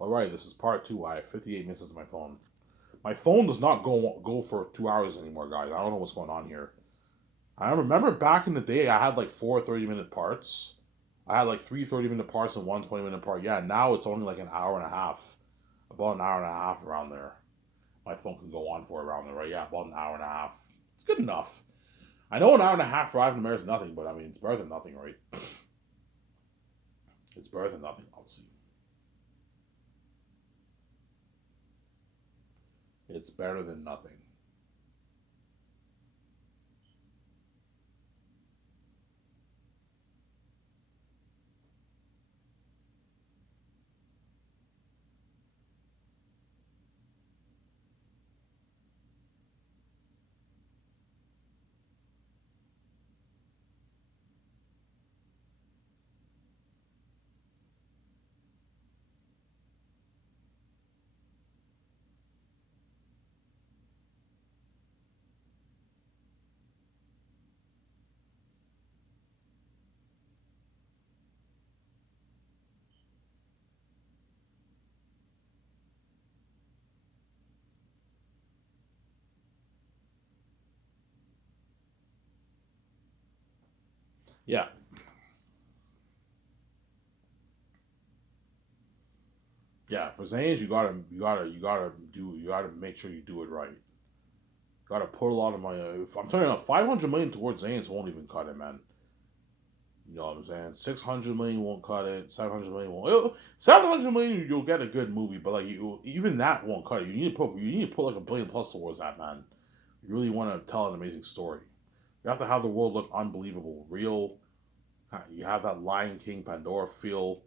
All right, this is part two. I have 58 minutes into my phone. My phone does not go for 2 hours anymore, guys. I don't know what's going on here. I remember back in the day, I had like four 30-minute parts. I had like three 30-minute parts and one 20-minute part. Yeah, now it's only like an hour and a half. About an hour and a half around there. My phone can go on for around there, right? Yeah, about an hour and a half. It's good enough. I know an hour and a half drive from there is nothing, but I mean, it's better than nothing, right? It's better than nothing, obviously. It's better than nothing. Yeah, yeah. For Zanes, you gotta make sure you do it right. Gotta put a lot of money. If I'm telling you, 500 million towards Zanes won't even cut it, man. You know what I'm saying? 600 million won't cut it. 700 million won't. 700 million, you'll get a good movie, but like even that won't cut it. You need to put like a billion plus towards that, man. You really want to tell an amazing story. You have to have the world look unbelievable, real. You have that Lion King Pandora feel.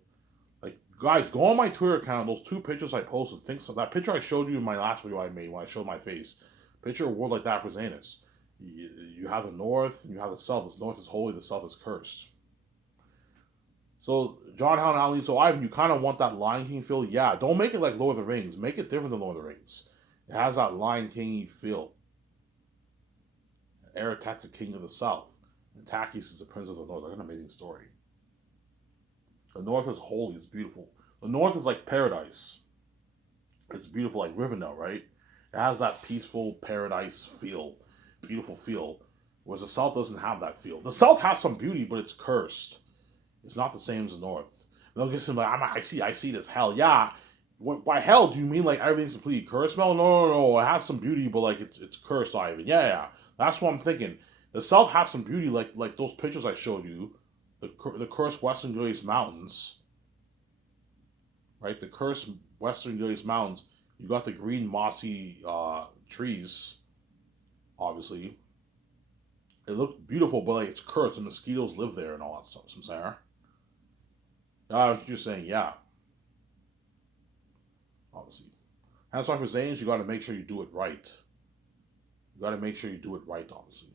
Like, guys, go on my Twitter account. Those two pictures I posted. Think so. That picture I showed you in my last video I made when I showed my face. Picture a world like that for Zanus. You have the North and you have the South. The North is holy. The South is cursed. So John Howard Ali. So Ivan, you kind of want that Lion King feel. Yeah, don't make it like Lord of the Rings. Make it different than Lord of the Rings. It has that Lion King feel. Aratat's the king of the South. And Takis is the prince of the North. Like an amazing story. The North is holy. It's beautiful. The North is like paradise. It's beautiful, like Rivendell, right? It has that peaceful paradise feel, beautiful feel. Whereas the South doesn't have that feel. The South has some beauty, but it's cursed. It's not the same as the North. They'll get some like I see this hell. Yeah, by hell do you mean like everything's completely cursed? No. It has some beauty, but like it's cursed, Ivan. Yeah. That's what I'm thinking. The South has some beauty, like those pictures I showed you, the cursed Western Great Mountains, right? The cursed Western Great Mountains. You got the green mossy trees, obviously. It looked beautiful, but like it's cursed. The mosquitoes live there and all that stuff. Some saying. I was just saying, yeah, obviously. That's why for Zanes, you got to make sure you do it right. You got to make sure you do it right, obviously.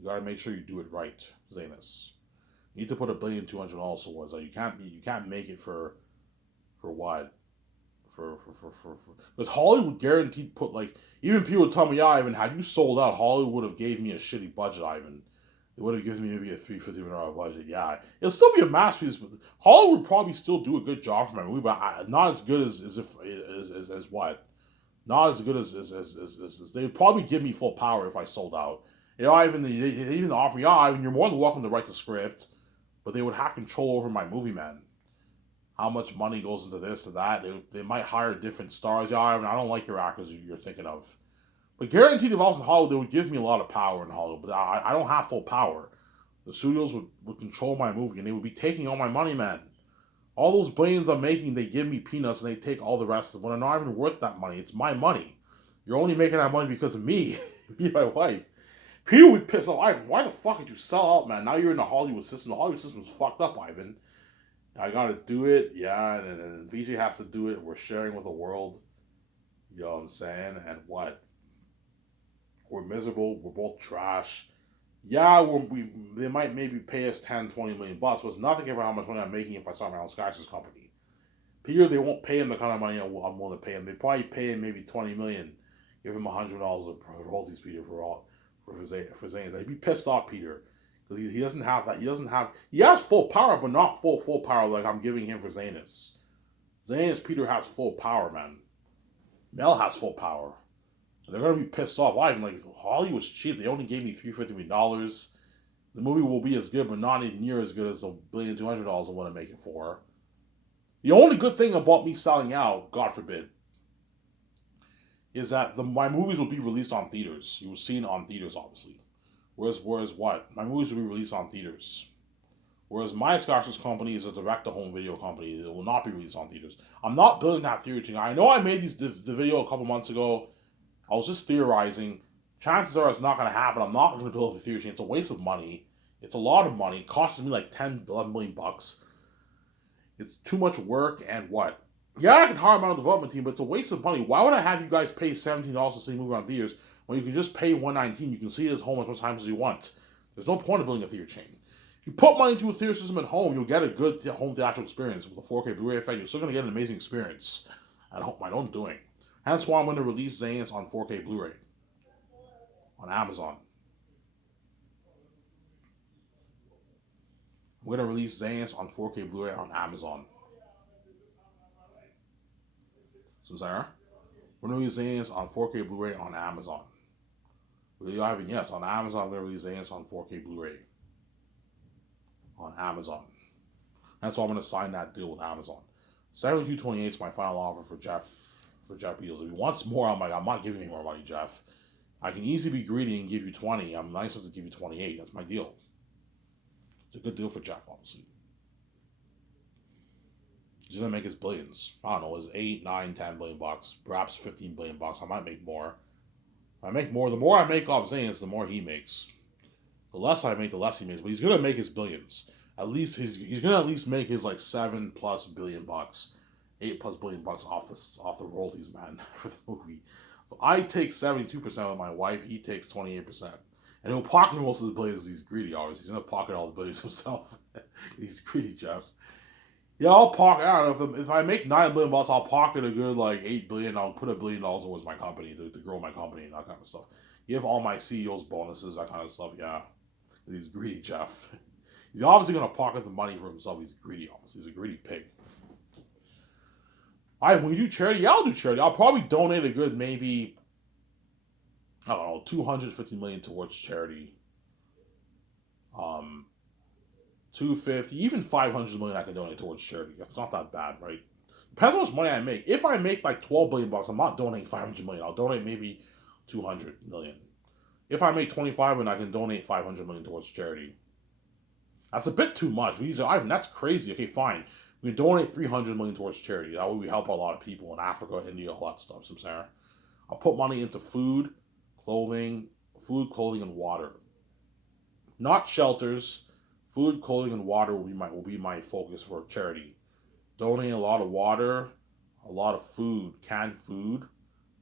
You got to make sure you do it right, Zanus. You need to put $1,200,000 towards that. You can't make it for what for because Hollywood guaranteed put like even people tell me, yeah, Ivan, had you sold out, Hollywood would have gave me a shitty budget, Ivan. It would have given me maybe a $350 million budget. Yeah, it'll still be a masterpiece, but Hollywood would probably still do a good job for my movie, but not as good as if as what not as good as they'd probably give me full power if I sold out. You know, they even offer me, yeah, Ivan, you're more than welcome to write the script, but they would have control over my movie, man. How much money goes into this or that? They might hire different stars. Yeah, Ivan, I don't like your actors you're thinking of. But guaranteed, if I was in Hollywood, they would give me a lot of power in Hollywood. But I don't have full power. The studios would control my movie and they would be taking all my money, man. All those billions I'm making, they give me peanuts and they take all the rest of it. When I'm not even worth that money, it's my money. You're only making that money because of me, me and my wife. Peter would piss off. Ivan, why the fuck did you sell out, man? Now you're in the Hollywood system. The Hollywood system's fucked up, Ivan. I gotta do it, yeah, and VJ has to do it. We're sharing with the world, you know what I'm saying? And what? We're miserable. We're both trash. Yeah, they might maybe pay us 10, 20 million bucks, but it's nothing compared to how much money I'm making if I start my own Skysis company. Peter, they won't pay him the kind of money I'm willing to pay him. They probably pay him maybe 20 million, give him $100 of royalties, Peter, for Zane's. He'd be pissed off, Peter, because he doesn't have that. He has full power, but not full power like I'm giving him for Zanus. Zayn's Peter has full power, man. Mel has full power. And they're gonna be pissed off. Why? Like Hollywood's cheap. They only gave me $350 million. The movie will be as good, but not even near as good as the $1,200,000 I want to make it for. The only good thing about me selling out, God forbid, is that my movies will be released on theaters. You will see it on theaters, obviously. Whereas what? My movies will be released on theaters. Whereas my Scotch's company is a direct-to-home video company. It will not be released on theaters. I'm not building that theater chain. I know I made the video a couple months ago. I was just theorizing. Chances are it's not going to happen. I'm not going to build the theater chain. It's a waste of money. It's a lot of money. It costs me like 10, 11 million bucks. It's too much work and what? Yeah, I can hire my own development team, but it's a waste of money. Why would I have you guys pay $17 to see a movie on theaters when you can just pay $119? You can see it at home as much times as you want. There's no point in building a theater chain. If you put money into a theater system at home, you'll get a good home theatrical experience with a 4K Blu-ray effect. You're still going to get an amazing experience at home. My own doing. Hence why I'm going to release Zayn's on 4K Blu-ray on Amazon. We're going to release Zayn's on 4K Blu-ray on Amazon. So, Sarah, we're going to release Zayn's on 4K Blu-ray on Amazon. Will Ivan, yes, on Amazon, I'm going to release Zayn's on 4K Blu-ray on Amazon. That's why I'm going to sign that deal with Amazon. $72.28 is my final offer for Jeff Bezos. If he wants more, I'm not giving him more money, Jeff. I can easily be greedy and give you 20. I'm nice enough to give you 28. That's my deal. It's a good deal for Jeff, obviously. He's gonna make his billions. I don't know, his 8, 9, 10 billion bucks, perhaps 15 billion bucks. I might make more. If I make more, the more I make off Zayn's, the more he makes. The less I make, the less he makes. But he's gonna make his billions. At least he's gonna at least make his like 7+ billion bucks, 8+ billion bucks off the royalties, man, for the movie. So I take 72% with my wife. He takes 28%. And he'll pocket most of the billions. He's greedy, obviously. He's gonna pocket all the billions himself. He's greedy, Jeff. Yeah, I'll pocket. I don't know if I make $9 billion, I'll pocket a good like $8 billion. I'll put $1 billion towards my company to grow my company and that kind of stuff. Give all my CEOs bonuses, that kind of stuff. Yeah, he's greedy, Jeff. He's obviously gonna pocket the money for himself. He's greedy, obviously. He's a greedy pig. When you do charity, yeah, I'll do charity. I'll probably donate a good maybe, I don't know, $250 million towards charity. 250, even 500 million I can donate towards charity. That's not that bad, right? Depends on how much money I make. If I make like 12 billion bucks, I'm not donating 500 million. I'll donate maybe 200 million. If I make 25 million, I can donate 500 million towards charity. That's a bit too much. Ivan, that's crazy. Okay, fine. We can donate 300 million towards charity. That way we help a lot of people in Africa, India, all that stuff. So I'm saying, I'll put money into food, clothing, and water. Not shelters. Food, clothing, and water will be my focus for charity. Donating a lot of water, a lot of food, canned food,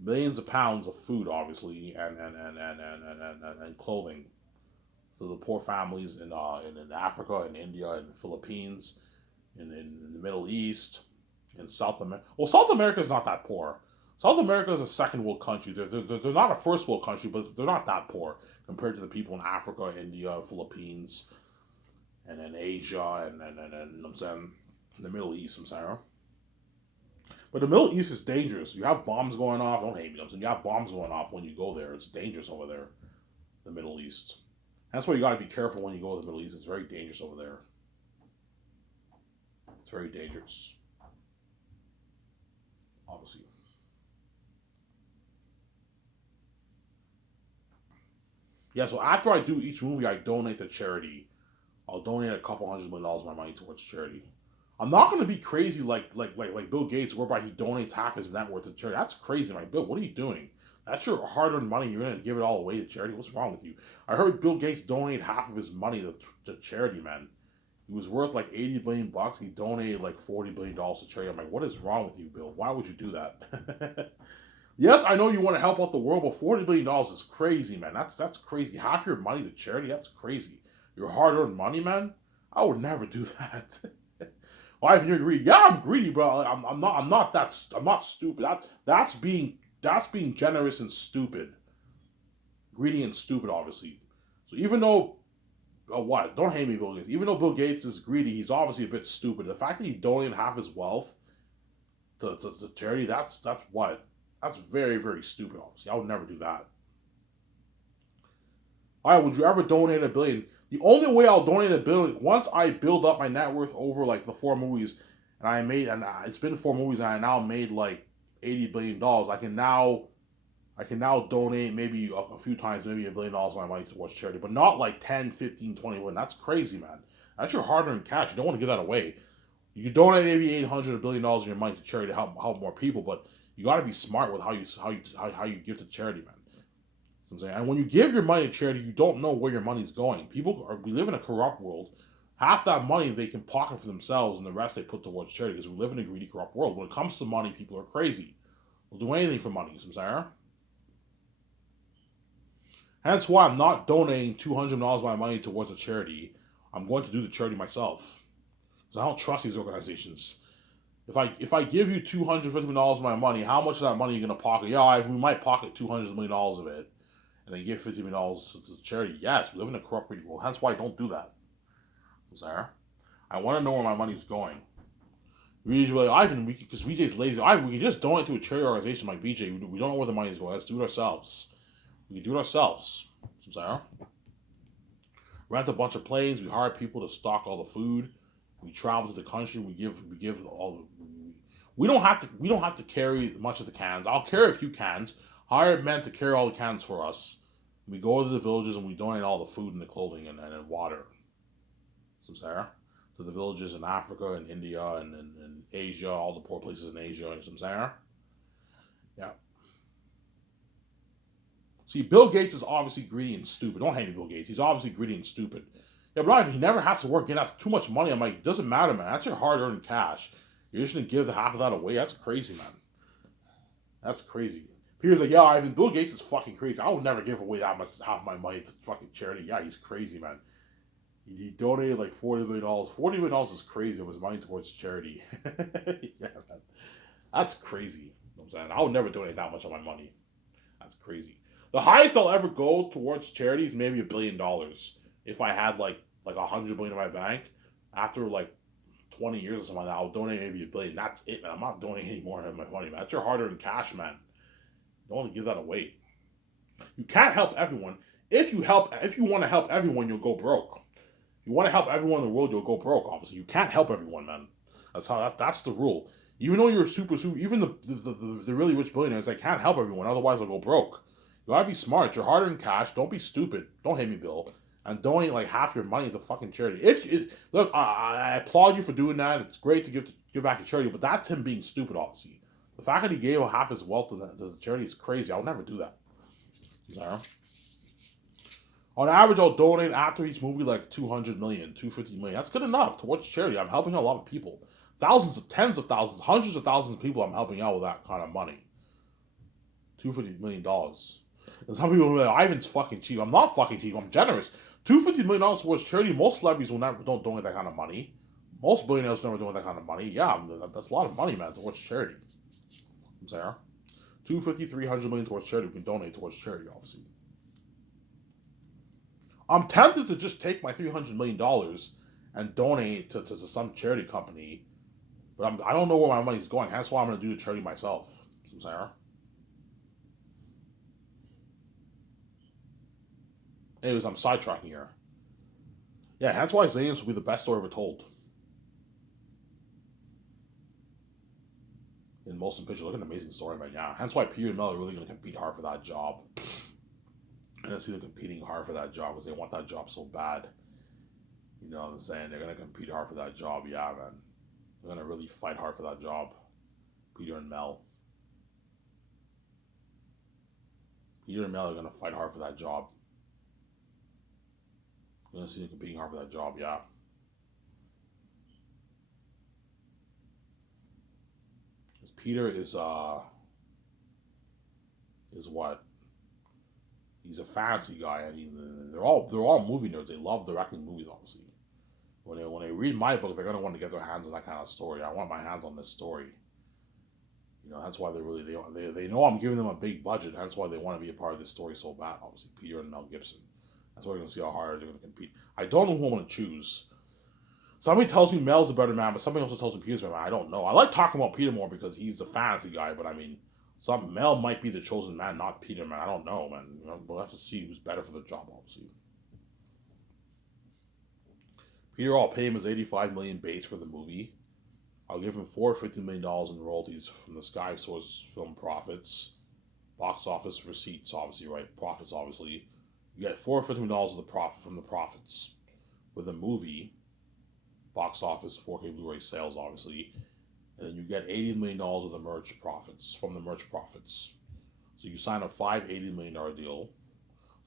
millions of pounds of food, obviously, and clothing to the poor families in Africa, in India, in the Philippines, in the Middle East, in South America. Well, South America is not that poor. South America is a second world country. They're not a first world country, but they're not that poor compared to the people in Africa, India, Philippines, and then Asia, and I'm saying, the Middle East, I'm saying. But the Middle East is dangerous. You have bombs going off. Don't hate me, I'm saying. You have bombs going off when you go there. It's dangerous over there, the Middle East. That's why you got to be careful when you go to the Middle East. It's very dangerous over there. It's very dangerous. Obviously. Yeah, so after I do each movie, I donate to charity. I'll donate a couple $100 million of my money towards charity. I'm not going to be crazy like Bill Gates, whereby he donates half his net worth to charity. That's crazy, right? Bill, what are you doing? That's your hard-earned money. You're going to give it all away to charity? What's wrong with you? I heard Bill Gates donate half of his money to charity, man. He was worth like 80 billion bucks. He donated like $40 billion to charity. I'm like, what is wrong with you, Bill? Why would you do that? Yes, I know you want to help out the world, but $40 billion is crazy, man. That's crazy. Half your money to charity? That's crazy. Your hard-earned money, man? I would never do that. Why, if you're greedy? Yeah, I'm greedy, bro. I'm not stupid. That's being generous and stupid. Greedy and stupid, obviously. So even though, what? Don't hate me, Bill Gates. Even though Bill Gates is greedy, he's obviously a bit stupid. The fact that he donated half his wealth to charity. That's very, very stupid. Obviously, I would never do that. All right, would you ever donate $1 billion? The only way I'll donate $1 billion once I build up my net worth over like the four movies, it's been four movies and I now made like $80 billion. I can now donate maybe a few times, maybe $1 billion of my money towards charity, but not like 10, 15, 20. That's crazy, man. That's your hard-earned cash. You don't want to give that away. You can donate maybe 800 $1 billion of your money to charity to help more people, but you got to be smart with how you give to charity, man. So I'm saying, and when you give your money to charity, you don't know where your money's going. We live in a corrupt world. Half that money they can pocket for themselves, and the rest they put towards charity because we live in a greedy, corrupt world. When it comes to money, people are crazy. They'll do anything for money. So I'm saying. Hence why I'm not donating $200 of my money towards a charity. I'm going to do the charity myself. Because I don't trust these organizations. If I give you $250 of my money, how much of that money are you going to pocket? Yeah, we might pocket $200 million of it. And then give $50 million to the charity. Yes, we live in a corrupt world. Hence why I don't do that. Sorry. I want to know where my money's going. Because VJ's lazy. We can just donate to a charity organization like VJ. We don't know where the money's going. Let's do it ourselves. We can do it ourselves. Sorry. Rent a bunch of planes. We hire people to stock all the food. We travel to the country. We give all the. We don't have to carry much of the cans. I'll carry a few cans. Hire men to carry all the cans for us. We go to the villages and we donate all the food and the clothing and water. Samsara. To the villages in Africa and India and Asia, all the poor places in Asia and Samsara. Yeah. See, Bill Gates is obviously greedy and stupid. Don't hate me, Bill Gates. He's obviously greedy and stupid. Yeah, but he never has to work. That's too much money. I'm like, it doesn't matter, man. That's your hard-earned cash. You're just gonna give the half of that away. That's crazy, man. That's crazy. Peter's like, yeah, Ivan, Bill Gates is fucking crazy. I would never give away that much, half my money to fucking charity. Yeah, he's crazy, man. He donated like $40 million. $40 million is crazy. It was money towards charity. Yeah, man. That's crazy. You know what I'm saying? I would never donate that much of my money. That's crazy. The highest I'll ever go towards charity is maybe $1 billion. If I had like $100 million in my bank, after like 20 years or something like that, I'll donate maybe $1 billion. That's it, man. I'm not donating any more of my money, man. That's your hard-earned cash, man. Don't want to give that away. You can't help everyone. If you want to help everyone, you'll go broke. If you want to help everyone in the world, you'll go broke. Obviously, you can't help everyone, man. That's the rule. Even though you're super, even the really rich billionaires, they can't help everyone. Otherwise, they'll go broke. You gotta be smart. You're hard-earned cash. Don't be stupid. Don't hate me, Bill. And donate like half your money to fucking charity. Look, I applaud you for doing that. It's great to give back to charity, but that's him being stupid, obviously. The fact that he gave half his wealth to the charity is crazy. I'll never do that. Yeah. On average, I'll donate after each movie like 200 million, 250 million. That's good enough towards charity. I'm helping a lot of people. Tens of thousands, hundreds of thousands of people I'm helping out with that kind of money. $250 million. And some people will be like, Ivan's fucking cheap. I'm not fucking cheap. I'm generous. $250 million towards charity. Most celebrities don't donate that kind of money. Most billionaires never donate that kind of money. Yeah, that's a lot of money, man, towards charity. I'm saying, 250, 300 million towards charity. We can donate towards charity, obviously. I'm tempted to just take my $300 million and donate to some charity company, but I don't know where my money's going. That's why I'm going to do the charity myself. I'm saying. Anyways, I'm sidetracking here. Yeah, that's why Zaynus will be the best story ever told. In Most Picture, look at an amazing story, man. Yeah, hence why Peter and Mel are really going to compete hard for that job. And I see them competing hard for that job because they want that job so bad. You know what I'm saying? They're going to compete hard for that job. Yeah, man. They're going to really fight hard for that job. Peter and Mel. Peter and Mel are going to fight hard for that job. You're going to see them competing hard for that job, yeah. Because Peter is what? He's a fancy guy. I mean, they're all movie nerds. They love directing movies, obviously. When they read my book, they're gonna want to get their hands on that kind of story. I want my hands on this story. You know, that's why they know I'm giving them a big budget. That's why they want to be a part of this story so bad. Obviously, Peter and Mel Gibson. That's why we're gonna see how hard they're gonna compete. I don't know who I'm gonna choose. Somebody tells me Mel's a better man, but somebody also tells me Peter's a better man. I don't know. I like talking about Peter more because he's the fantasy guy, but I mean, Mel might be the chosen man, not Peter, man. I don't know, man. You know, we'll have to see who's better for the job, obviously. Peter, I'll pay him his $85 million base for the movie. I'll give him $450 million in royalties from the Sky Source film profits. Box office receipts, obviously, right? Profits, obviously. You get $450 million of the profit from the profits. With a movie, box office, 4K Blu-ray sales, obviously. And then you get $80 million of the merch profits, from the merch profits. So you sign a $580 million deal.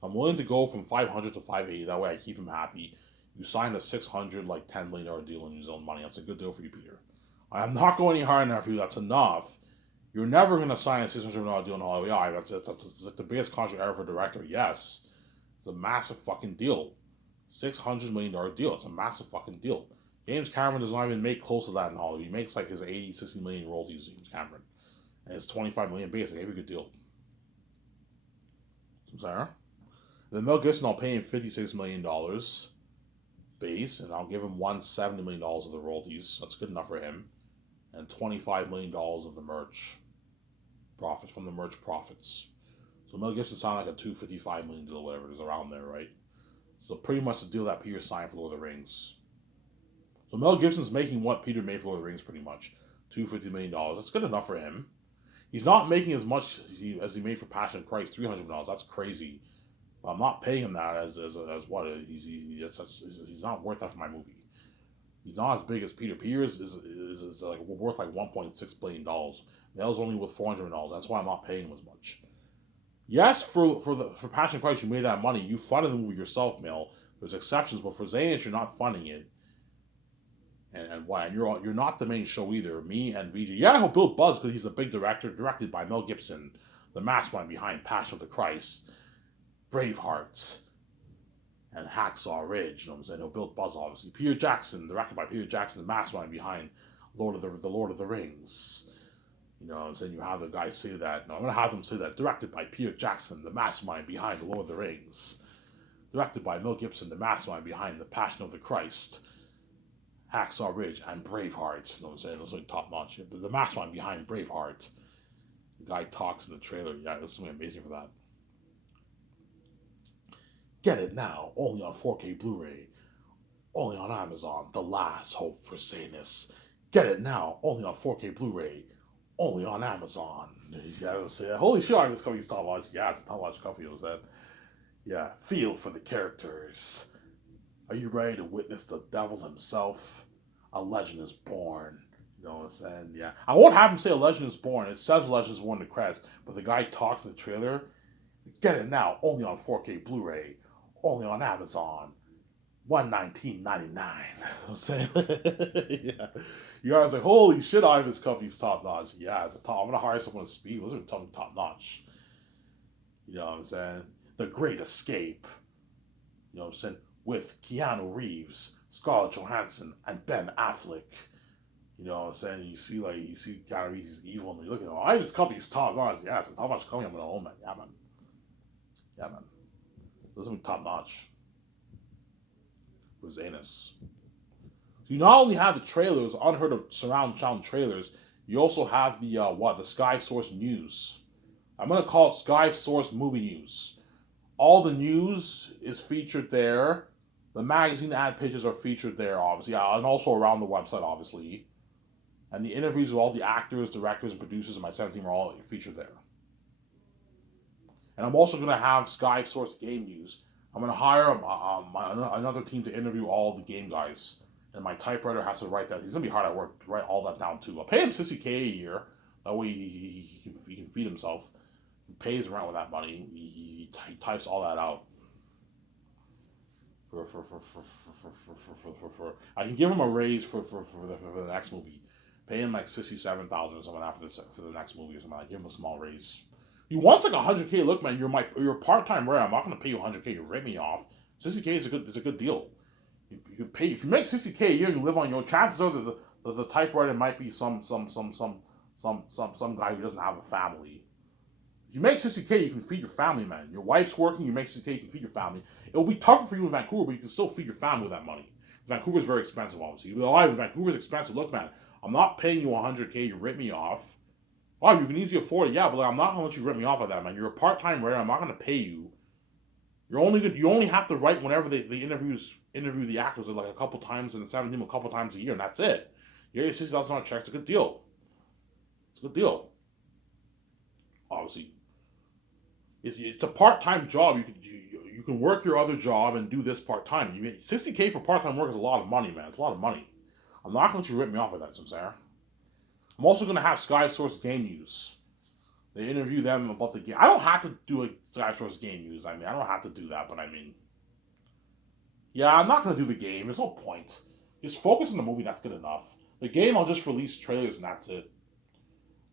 I'm willing to go from 500 to 580. That way I keep him happy. You sign a $600, like $10 million deal in New Zealand money. That's a good deal for you, Peter. I'm not going any higher than that for you. That's enough. You're never going to sign a $600 million deal in Hollywood. Yeah, that's the biggest contract ever for a director. Yes. It's a massive fucking deal. $600 million deal. It's a massive fucking deal. James Cameron does not even make close to that in Hollywood. He makes like his 80, 60 million royalties, James Cameron. And it's 25 million base. I gave you a good deal. I'm sorry. Then Mel Gibson, I'll pay him $56 million base, and I'll give him $170 million of the royalties. That's good enough for him. And $25 million of the merch profits, from the merch profits. So Mel Gibson sounded like a $255 million deal, whatever it is, around there, right? So pretty much the deal that Peter signed for Lord of the Rings. So Mel Gibson's making what Peter made for Lord of the Rings, pretty much. $250 million. That's good enough for him. He's not making as much as he made for Passion of Christ, $300 million. That's crazy. I'm not paying him that as what? He's not worth that for my movie. He's not as big as Peter. Peter is like worth like $1.6 billion. Mel's only worth $400 million. That's why I'm not paying him as much. Yes, for Passion of Christ, you made that money. You funded the movie yourself, Mel. There's exceptions, but for Zanuck, you're not funding it. And why? And you're not the main show either. Me and VJ. Yeah, he'll build buzz because he's a big director, directed by Mel Gibson, the mastermind behind Passion of the Christ, Braveheart, and Hacksaw Ridge. You know what I'm saying? He'll build buzz, obviously. Peter Jackson, directed by Peter Jackson, the mastermind behind the Lord of the Rings. You know what I'm saying? You have the guys say that. No, I'm gonna have them say that. Directed by Peter Jackson, the mastermind behind the Lord of the Rings. Directed by Mel Gibson, the mastermind behind the Passion of the Christ, Hacksaw Ridge, and Braveheart. You know what I'm saying? That's like top notch. But the mastermind behind Braveheart. The guy talks in the trailer. Yeah, it's something amazing for that. Get it now, only on 4K Blu-ray. Only on Amazon. The last hope for saneness. Get it now, only on 4K Blu-ray. Only on Amazon. Yeah, I say, holy shit, this company's top notch. Yeah, it's a top notch company, was that. Yeah, feel for the characters. Are you ready to witness the devil himself? A legend is born. You know what I'm saying? Yeah. I won't have him say a legend is born. It says a legend is born in the credits, but the guy talks in the trailer. Get it now, only on 4K Blu-ray. Only on Amazon. $119.99. I'm saying? Yeah. You guys are like, holy shit, Ivan's Coffee's top notch. Yeah, it's a top. I'm gonna hire someone to speak. Those are top notch. You know what I'm saying? The Great Escape. You know what I'm saying? With Keanu Reeves, Scarlett Johansson, and Ben Affleck. You know what I'm saying? You see Keanu Reeves is evil, and you're looking at, oh, Ivan's Coffee's top notch. Yeah, it's a top notch company. I'm gonna own that. Yeah, man. Yeah, man. Those are top notch. With Zanus. You not only have the trailers, unheard of surround sound trailers, you also have the Sky Source News. I'm gonna call it Sky Source Movie News. All the news is featured there. The magazine ad pages are featured there, obviously, and also around the website, obviously. And the interviews with all the actors, directors, and producers of my 17 are all featured there. And I'm also gonna have Sky Source Game News. I'm gonna hire another team to interview all the game guys. And my typewriter has to write that. He's gonna be hard at work to write all that down too. I'll pay him $60K a year. That way he can feed himself. He pays around with that money. He types all that out. I can give him a raise for the next movie. Pay him like $67,000 or something for the next movie or something. I give him a small raise. He wants like $100K. Look, man, you're a part-time writer. I'm not gonna pay you $100K. You rip me off. $60K is a good deal. You can pay if you make $60K a year and you live on your own. Chances are that the typewriter might be some guy who doesn't have a family. If you make $60K, you can feed your family, man. Your wife's working, you make $60K, you can feed your family. It'll be tougher for you in Vancouver, but you can still feed your family with that money. Vancouver's very expensive, obviously. Vancouver's expensive. Look, man, I'm not paying you 100K. You rip me off. Oh, you can easily afford it, yeah, but like, I'm not gonna let you rip me off like that, man. You're a part-time writer. I'm not gonna pay you. You only have to write whenever they interview the actors like a couple times in the 17 a couple times a year, and that's it. You get $60,000 check. It's a good deal. It's a good deal. Obviously, it's a part-time job. You can work your other job and do this part-time. You get 60K for part-time work is a lot of money, man. It's a lot of money. I'm not gonna let you rip me off with that, Samsara. I'm also gonna have Sky Source Game News. They interview them about the game. I don't have to do a Sky Source Game News. I mean, I don't have to do that, but I mean, yeah, I'm not gonna do the game. There's no point. Just focus on the movie. That's good enough. The game, I'll just release trailers and that's it.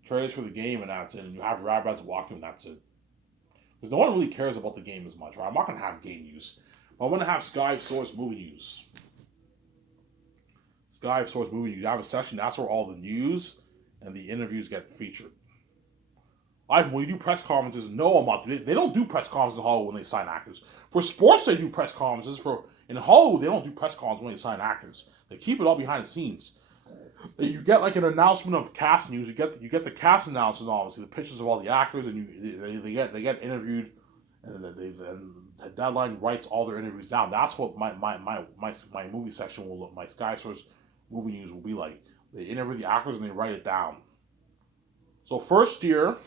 Trailers for the game and that's it. And you have rabbits walking and that's it. Because no one really cares about the game as much, right? I'm not gonna have game news. I'm gonna have Sky Source Movie News. Sky Source Movie News. I have a section. That's where all the news and the interviews get featured. When you do press conferences, no, I'm not. They don't do press conferences in Hollywood when they sign actors. For sports, they do press conferences. In Hollywood, they don't do press conferences when they sign actors. They keep it all behind the scenes. You get like an announcement of cast news. You get the cast announcement, obviously the pictures of all the actors, and they get interviewed, and the Deadline writes all their interviews down. That's what my movie section will look. My Sky Source Movie News will be like. They interview the actors and they write it down. So first year,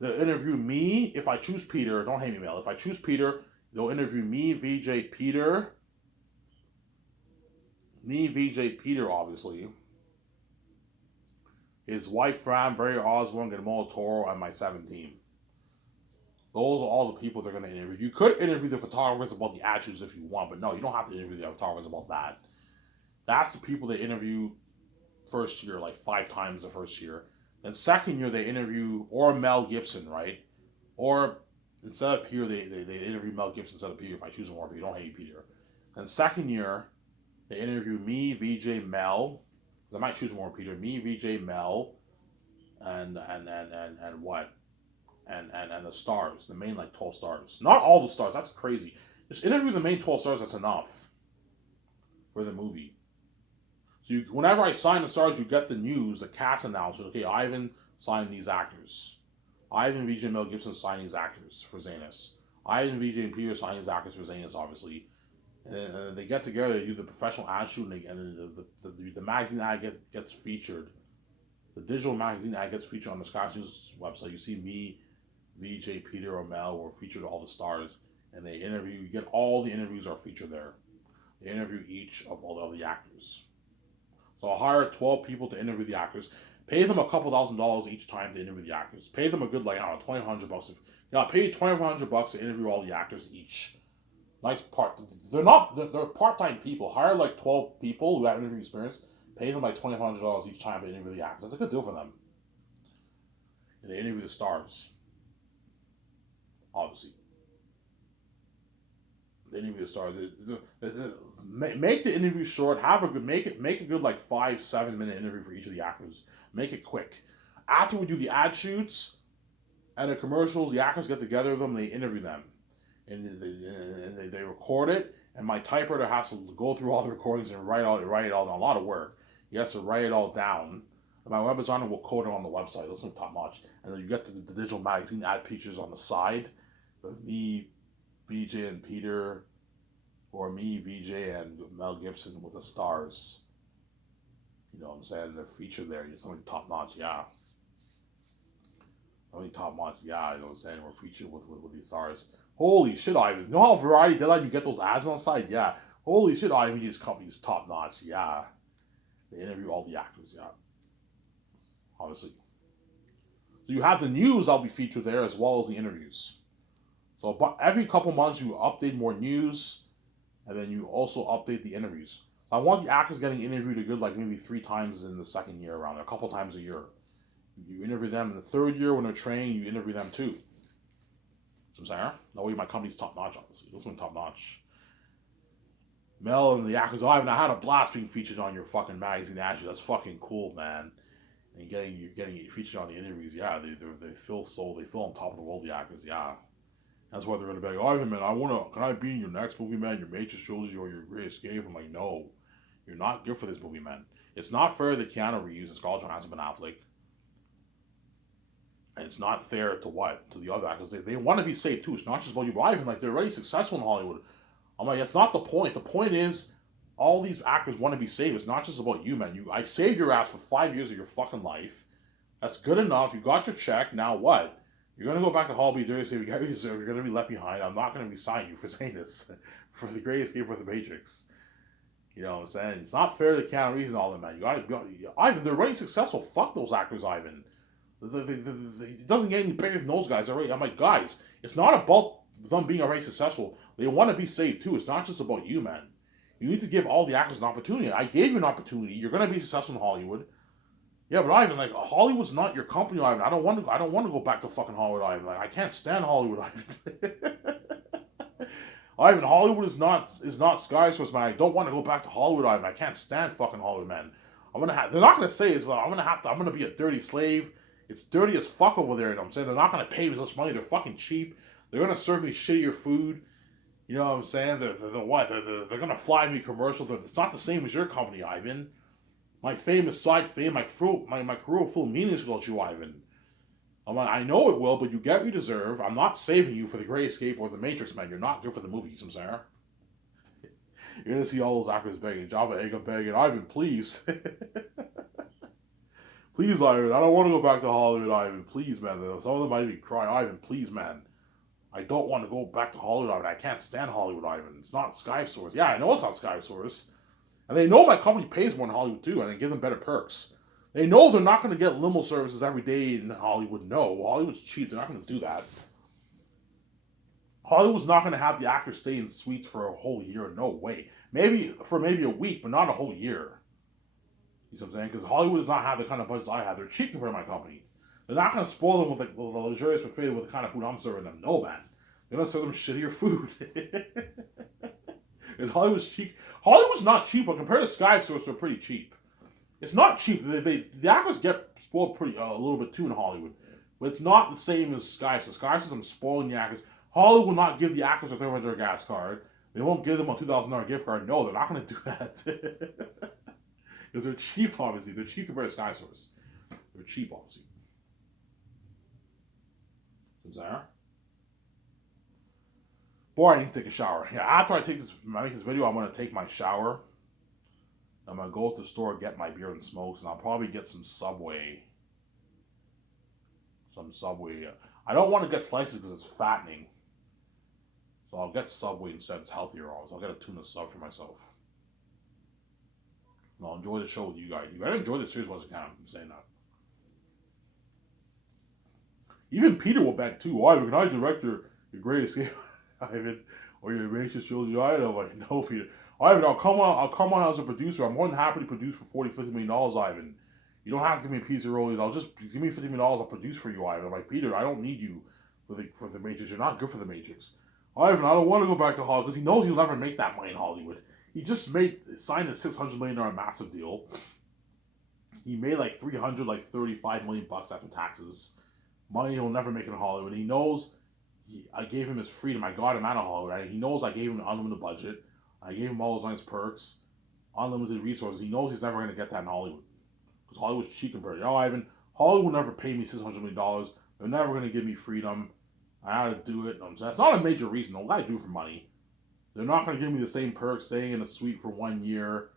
they'll interview me if I choose Peter. Don't hate me, Mel. If I choose Peter, they'll interview me, VJ, Peter. Me, VJ, Peter, obviously. His wife, Fran, Barry Osborne, Guillermo Toro, and my 17. Those are all the people they're going to interview. You could interview the photographers about the attributes if you want, but no, you don't have to interview the photographers about that. That's the people they interview first year, like 5 times the first year. Then second year, they interview, or Mel Gibson, right? Or instead of Peter, they interview Mel Gibson instead of Peter if I choose more Peter. Don't hate Peter. Then second year, they interview me, VJ, Mel. I might choose more Peter. Me, VJ, Mel, and what? And the stars, the main like 12 stars. Not all the stars. That's crazy. Just interview the main 12 stars. That's enough for the movie. So whenever I sign the stars, you get the news, the cast announcement. Okay, Ivan signed these actors. Ivan, VJ, Mel Gibson signed these actors for Zanus. Ivan, VJ, and Peter signed these actors for Zanus, obviously. And they get together, they do the professional ad shoot, and the magazine ad gets featured. The digital magazine ad gets featured on the Sky News website. You see me, VJ, Peter, or Mel were featured all the stars, and they interview. You get all the interviews are featured there. They interview each of all the actors. So I'll hire 12 people to interview the actors. Pay them a couple $1,000s each time to interview the actors. Pay them a good $2,500. Pay you $2,500 to interview all the actors each. Nice part. They're part-time people. Hire like 12 people who have interview experience. Pay them like $2,500 each time to interview the actors. That's a good deal for them. And they interview the stars. Obviously. They interview the stars. Make the interview short. Make a good like 5-7 minute interview for each of the actors. Make it quick. After we do the ad shoots and the commercials, the actors get together with them and they interview them. And they record it, and my typewriter has to go through all the recordings and write it all down. A lot of work. He has to write it all down. And my web designer will code it on the website. That's top notch. And then you get the digital magazine ad pictures on the side of me, VJ, and Peter, or me, VJ, and Mel Gibson with the stars. You know what I'm saying? They're featured there. It's something top notch, yeah. Something top notch, yeah. You know what I'm saying? We're featured with these stars. Holy shit, Ivan. You know how Variety Deadline you get those ads on the side? Yeah. Holy shit, Ivan, these companies top notch. Yeah. They interview all the actors, yeah. Obviously. So you have the news that'll be featured there as well as the interviews. So every couple months you update more news, and then you also update the interviews. So I want the actors getting interviewed a good like maybe 3 times in the second year around there, a couple times a year. You interview them in the third year when they're training, you interview them too. So I'm saying, that way my company's top notch, obviously. This one top notch. Mel and the actors, I had a blast being featured on your fucking magazine actually. That's fucking cool, man. And you're getting featured on the interviews, yeah. They feel on top of the world, the actors, yeah. That's why they're gonna be like, Ivan, man, can I be in your next movie, man? Your Matrix trilogy or your Great Escape? I'm like, no, you're not good for this movie, man. It's not fair that Keanu Reeves and Scarlett Johansson Ben Affleck, and it's not fair to what to the other actors. They want to be safe too. It's not just about you, but Ivan. Like they're already successful in Hollywood. I'm like, that's not the point. The point is, all these actors want to be saved. It's not just about you, man. I saved your ass for 5 years of your fucking life. That's good enough. You got your check. Now what? You're gonna go back to Hollywood Dirty say you're gonna be left behind. I'm not gonna resign you for saying this for the Great Escape for the Matrix. You know what I'm saying? It's not fair to Keanu Reeves and all that, man. Ivan, they're already successful. Fuck those actors, Ivan. It doesn't get any bigger than those guys already. I'm like, guys, it's not about them being already successful. They want to be saved too. It's not just about you, man. You need to give all the actors an opportunity. I gave you an opportunity. You're gonna be successful in Hollywood. Yeah, but Ivan, like Hollywood's not your company, Ivan. I don't want to. I don't want to go back to fucking Hollywood, Ivan. Like I can't stand Hollywood, Ivan. Ivan, Hollywood is not Sky Source, man. I don't want to go back to Hollywood, Ivan. I can't stand fucking Hollywood, man. I'm gonna have. They're not gonna say as well. I'm gonna be a dirty slave. It's dirty as fuck over there. You know what I'm saying? They're not gonna pay me this much money. They're fucking cheap. They're gonna serve me shittier food. You know what I'm saying? They're what? They're gonna fly me commercials. It's not the same as your company, Ivan. My fame is side fame. My career will full meaningless without you, Ivan. I'm like, I know it will, but you get what you deserve. I'm not saving you for the Great Escape or the Matrix, man. You're not good for the movies, I'm saying. You're gonna see all those actors begging, Jabba Ega begging, Ivan, please. Please, Ivan, I don't want to go back to Hollywood, Ivan. Please, man. Some of them might even cry, Ivan, please, man. I don't want to go back to Hollywood, Ivan. I can't stand Hollywood, Ivan. It's not Sky Source. Yeah, I know it's not Sky Source. And they know my company pays more in Hollywood, too, and they give them better perks. They know they're not going to get limo services every day in Hollywood. No, Hollywood's cheap. They're not going to do that. Hollywood's not going to have the actors stay in suites for a whole year. No way. Maybe a week, but not a whole year. You see what I'm saying? Because Hollywood does not have the kind of budgets I have. They're cheap compared to my company. They're not going to spoil them with the luxurious buffet with the kind of food I'm serving them. No, man. They're going to serve them shittier food. Because Hollywood's cheap. Hollywood's not cheap, but compared to Sky Source, they're pretty cheap. It's not cheap. The actors get spoiled pretty a little bit too in Hollywood, but it's not the same as Sky Source. Sky Source, I'm spoiling the actors. Hollywood will not give the actors a $300 gas card. They won't give them a $2,000 gift card. No, they're not going to do that. Because they're cheap, obviously. They're cheap compared to Sky Source. They're cheap, obviously. There. Boy, I need to take a shower. Yeah, after I make this video, I'm going to take my shower. I'm going to go to the store, get my beer and smokes, and I'll probably get some Subway. I don't want to get slices because it's fattening. So I'll get Subway instead. It's healthier always. I'll get a tuna sub for myself. And I'll enjoy the show with you guys. You gotta enjoy the series once you can. I'm saying that. Even Peter will bet too. Why? Can I direct your Great Escape, Ivan, or your Matrix trilogy? I know, like, no, Peter. Ivan, I'll come on as a producer. I'm more than happy to produce for $40-50 million, Ivan. You don't have to give me a piece of rollies. I'll just give me $50 million. I'll produce for you, Ivan. I'm like, Peter, I don't need you for the Matrix. You're not good for the Matrix. Ivan, I don't want to go back to Hollywood because he knows he'll never make that money in Hollywood. He just signed a $600 million massive deal. He made like $35 million after taxes. Money he'll never make in Hollywood. He knows I gave him his freedom. I got him out of Hollywood. Right? He knows I gave him an unlimited budget. I gave him all those nice perks, unlimited resources. He knows he's never going to get that in Hollywood. Because Hollywood's cheap compared to, Ivan, Hollywood will never pay me $600 million. They're never going to give me freedom. I had to do it. That's not a major reason. Though. I do it for money. They're not going to give me the same perks, staying in a suite for 1 year,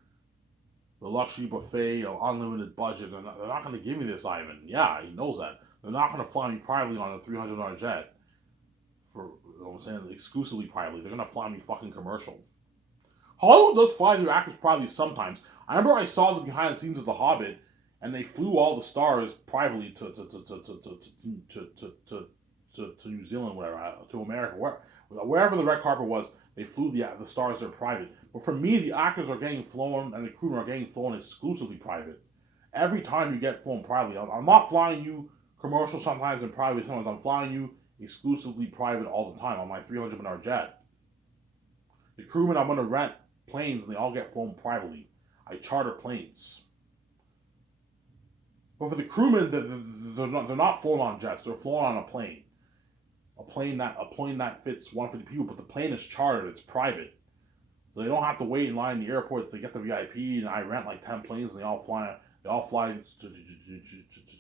the luxury buffet, unlimited budget. They're not going to give me this, Ivan. Yeah, he knows that. They're not going to fly me privately on a $300 jet. Exclusively privately. They're going to fly me fucking commercial. Hollywood does fly their actors privately sometimes. I remember I saw the behind the scenes of The Hobbit, and they flew all the stars privately to New Zealand, whatever, to America, wherever the red carpet was. They flew the stars there private. But for me, the actors are getting flown and the crewmen are getting flown exclusively private. Every time you get flown privately, I'm not flying you commercial sometimes and private sometimes. I'm flying you exclusively private all the time on my $300 million jet. The crewmen, I'm going to rent planes and they all get flown privately. I charter planes. But for the crewmen, they're not flown on jets. They're flown on a plane. a plane that fits 150 people, but the plane is chartered. It's private. So they don't have to wait in line in the airport to get the VIP. And I rent like 10 planes, and they all fly. To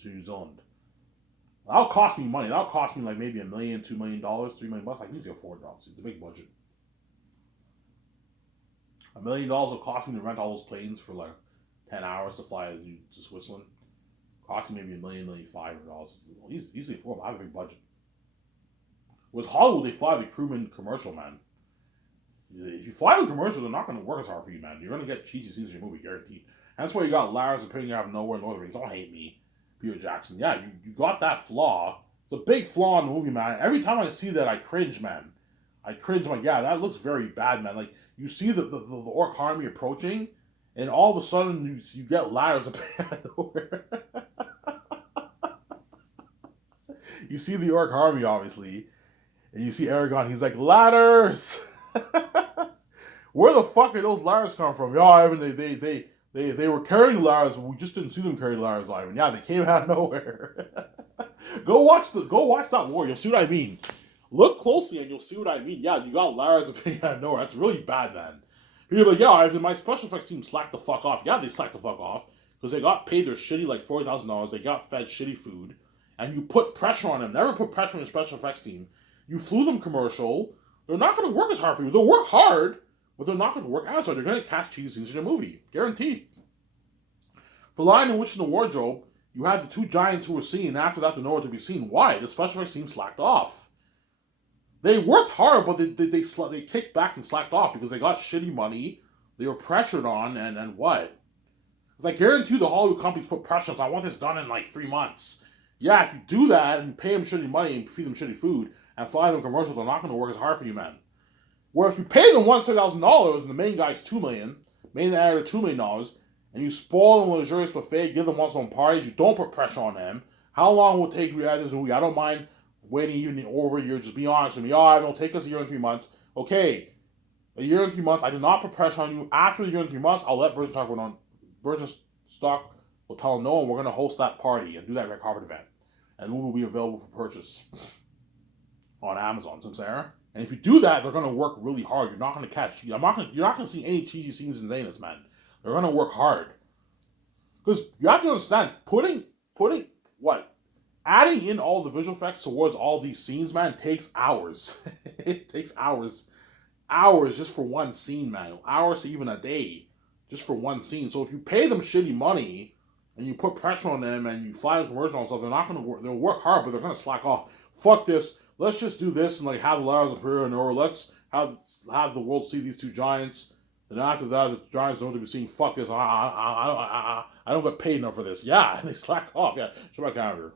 New Zealand. That'll cost me money. That'll cost me like maybe $1 million, $2 million, $3 million. I can easily afford that. It's a big budget. $1 million will cost me to rent all those planes for like 10 hours to fly to Switzerland. Costing maybe $1.5 million. Easily affordable. I have a big budget. With Hollywood, they fly the crewman commercial, man. If you fly the commercial, they're not going to work as hard for you, man. You're going to get cheesy scenes in your movie, guaranteed. And that's why you got Lars appearing out of nowhere in Lord of the Rings. Don't hate me, Peter Jackson. Yeah, you got that flaw. It's a big flaw in the movie, man. Every time I see that, I cringe, man. I cringe, like, yeah, that looks very bad, man. Like, you see the orc army approaching, and all of a sudden you get Lars appearing out of nowhere. You see the orc army, obviously, and you see Aragorn. He's like, ladders. Where the fuck did those ladders come from? Yeah, Ivan, they were carrying ladders, but we just didn't see them carry ladders, Ivan. Yeah, they came out of nowhere. Go watch that war. You'll see what I mean. Look closely and you'll see what I mean. Yeah, you got ladders appearing out of nowhere. That's really bad, man. People are like, yeah, Ivan, my special effects team slacked the fuck off. Yeah, they slacked the fuck off because they got paid their shitty like $40,000. They got fed shitty food. And you put pressure on them. Never put pressure on your special effects team. You flew them commercial. They're not going to work as hard for you. They'll work hard, but they're not going to work as hard. They're going to catch cheesy scenes in a movie. Guaranteed. For Lion and Witch in the Wardrobe, you had the two giants who were seen, and after that, they're nowhere to be seen. Why? The special effects team slacked off. They worked hard, but they kicked back and slacked off because they got shitty money. They were pressured on, and what? It's like, guarantee the Hollywood companies put pressure on us. I want this done in like 3 months. Yeah, if you do that and pay them shitty money and feed them shitty food and fly them commercials, they're not going to work as hard for you, man. Where if you pay them $1,000 and the main guy's $2 million, main actor $2 million, and you spoil them with a luxurious buffet, give them once-on parties, you don't put pressure on them. How long will it take you to add this movie? I don't mind waiting even over a year. Just be honest with me. Oh, it'll take us a year and 3 months. Okay, a year and 3 months. I did not put pressure on you. After a year and 3 months, I'll let Birkenstock go on. Birkenstock will tell them no, and we're going to host that party and do that red carpet event. And the movie will be available for purchase on Amazon. So I'm saying, and if you do that, they're going to work really hard. You're not going to catch. You're not going to see any cheesy scenes in Zanus, man. They're going to work hard because you have to understand putting what adding in all the visual effects towards all these scenes, man, takes hours. It takes hours just for one scene, man. Hours to even a day just for one scene. So if you pay them shitty money and you put pressure on them and you fly them commercial and stuff, they're not going to work. They'll work hard, but they're going to slack off. Fuck this. Let's just do this and like have the Lars appear, or let's have the world see these two giants. And after that, the Giants don't want to be seen. Fuck this. I don't get paid enough for this. Yeah, and they slack off. Yeah, show my calendar.